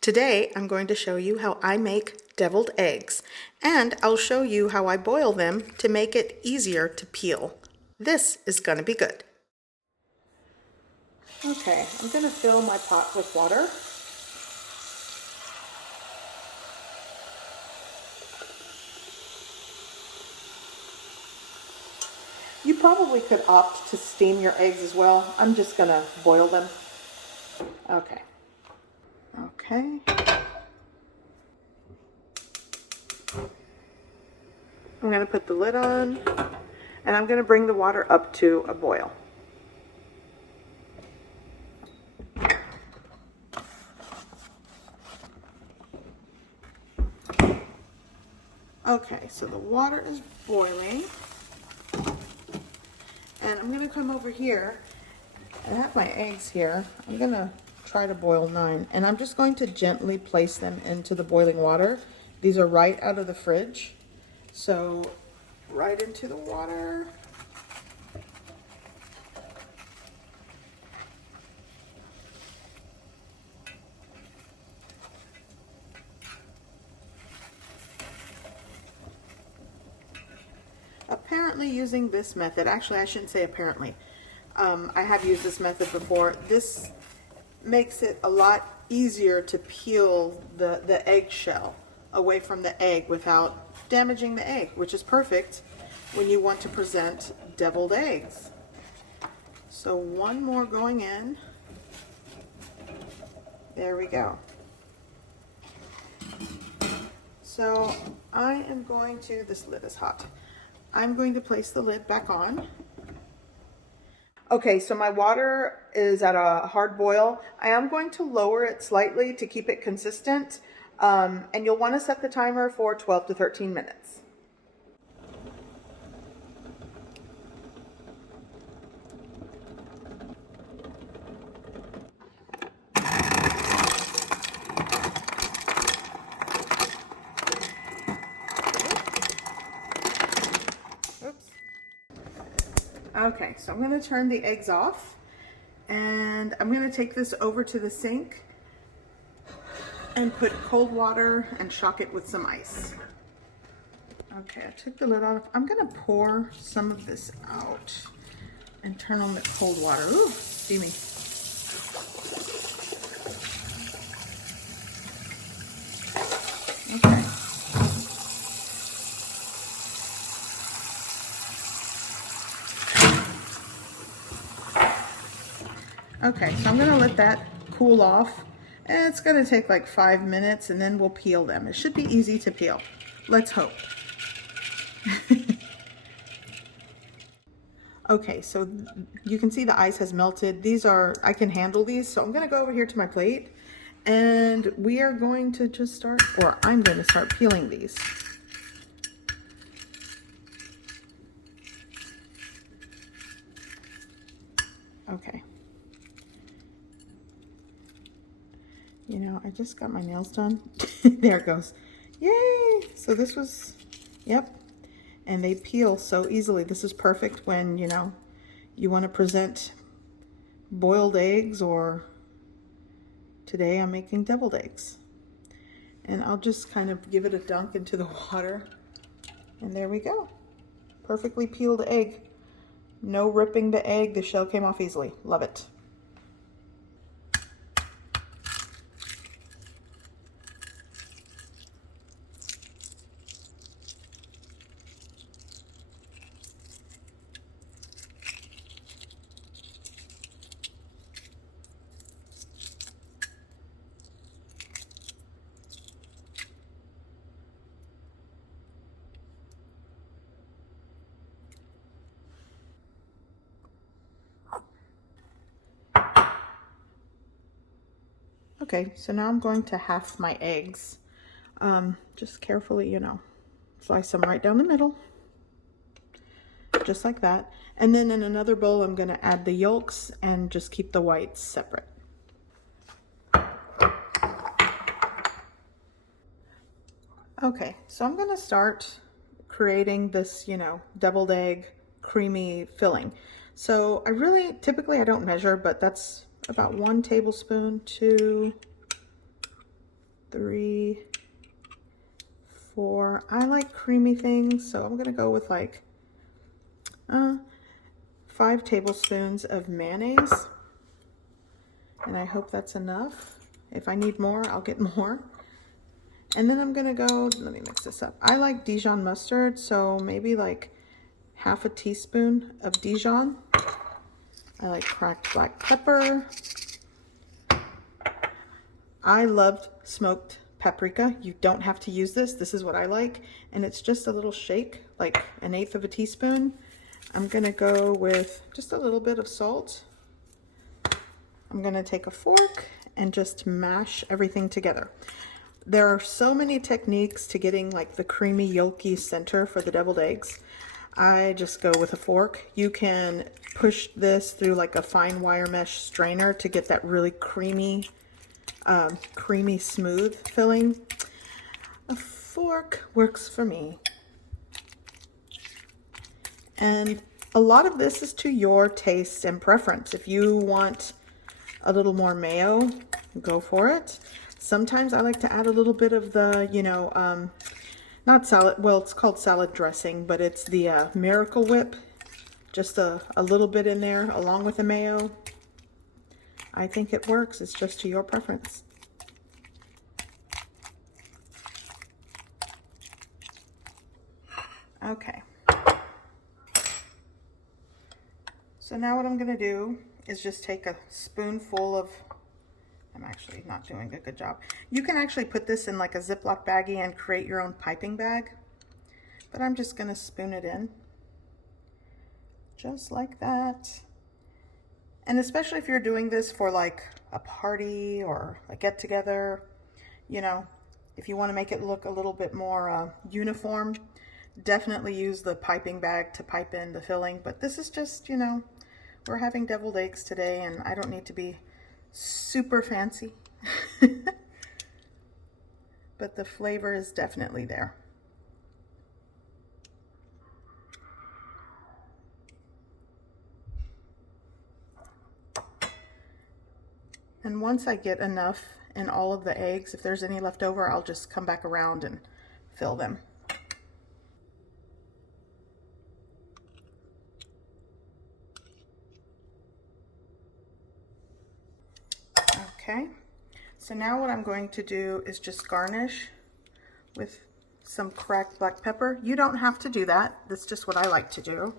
Today I'm going to show you how I make deviled eggs, and I'll show you how I boil them to make it easier to peel. This is going to be good. Okay, I'm going to fill my pot with water. You probably could opt to steam your eggs as well. I'm just going to boil them. Okay. I'm going to put the lid on, and I'm going to bring the water up to a boil. Okay, so the water is boiling, and I'm going to come over here. I have my eggs here. I'm going to try to boil 9, and I'm just going to gently place them into the boiling water. These are right out of the fridge, so right into the water. Apparently using this method, actually I shouldn't say apparently, I have used this method before. This makes it a lot easier to peel the eggshell away from the egg without damaging the egg, which is perfect when you want to present deviled eggs. So one more going in. There we go. So I am going to, this lid is hot. I'm going to place the lid back on. Okay, so my water is at a hard boil. I am going to lower it slightly to keep it consistent, and you'll want to set the timer for 12 to 13 minutes. Okay, so I'm going to turn the eggs off, and I'm going to take this over to the sink and put cold water and shock it with some ice. Okay, I took the lid off. I'm going to pour some of this out and turn on the cold water. Ooh, steamy. Okay. Okay, so I'm going to let that cool off. And it's going to take like 5 minutes, and then we'll peel them. It should be easy to peel. Let's hope. Okay, so you can see the ice has melted. These are, I can handle these, so I'm going to go over here to my plate, and we are going to just start, or I'm going to start peeling these. Okay. You know, I just got my nails done. There it goes. Yay! So this was, yep. And they peel so easily. This is perfect when, you know, you want to present boiled eggs, or today I'm making deviled eggs. And I'll just kind of give it a dunk into the water. And there we go. Perfectly peeled egg. No ripping the egg. The shell came off easily. Love it. Okay, so now I'm going to half my eggs. Just carefully, you know, slice them right down the middle. Just like that. And then in another bowl, I'm going to add the yolks and just keep the whites separate. Okay, so I'm going to start creating this, you know, deviled egg creamy filling. So typically I don't measure, but that's about 1 tablespoon, 2, I like creamy things, so I'm gonna go with like 5 tablespoons of mayonnaise. And I hope that's enough. If I need more, I'll get more. And then I'm gonna go, let me mix this up. I like Dijon mustard, so maybe like half a teaspoon of Dijon. I like cracked black pepper. I loved smoked paprika. You don't have to use this. This is what I like. And it's just a little shake, like 1/8 of a teaspoon. I'm gonna go with just a little bit of salt. I'm gonna take a fork and just mash everything together. There are so many techniques to getting like the creamy yolky center for the deviled eggs. I just go with a fork. You can push this through like a fine wire mesh strainer to get that really creamy smooth filling. A fork works for me. And a lot of this is to your taste and preference. If you want a little more mayo, go for it. Sometimes I like to add a little bit of the, not salad, well, it's called salad dressing, but it's the Miracle Whip. Just a little bit in there along with the mayo. I think it works. It's just to your preference. Okay. So now what I'm going to do is just take a spoonful of, I'm actually not doing a good job. You can actually put this in like a Ziploc baggie and create your own piping bag, but I'm just going to spoon it in just like that. And especially if you're doing this for like a party or a get together, if you want to make it look a little bit more uniform, definitely use the piping bag to pipe in the filling. But this is just, we're having deviled eggs today and I don't need to be super fancy. But the flavor is definitely there. And once I get enough in all of the eggs, if there's any left over, I'll just come back around and fill them. Okay, so now what I'm going to do is just garnish with some cracked black pepper. You don't have to do that. That's just what I like to do.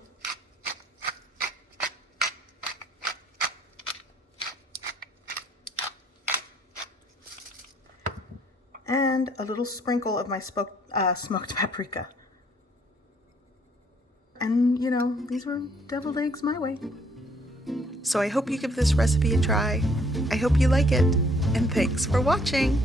And a little sprinkle of my smoked paprika. And these were deviled eggs my way. So I hope you give this recipe a try. I hope you like it, and thanks for watching.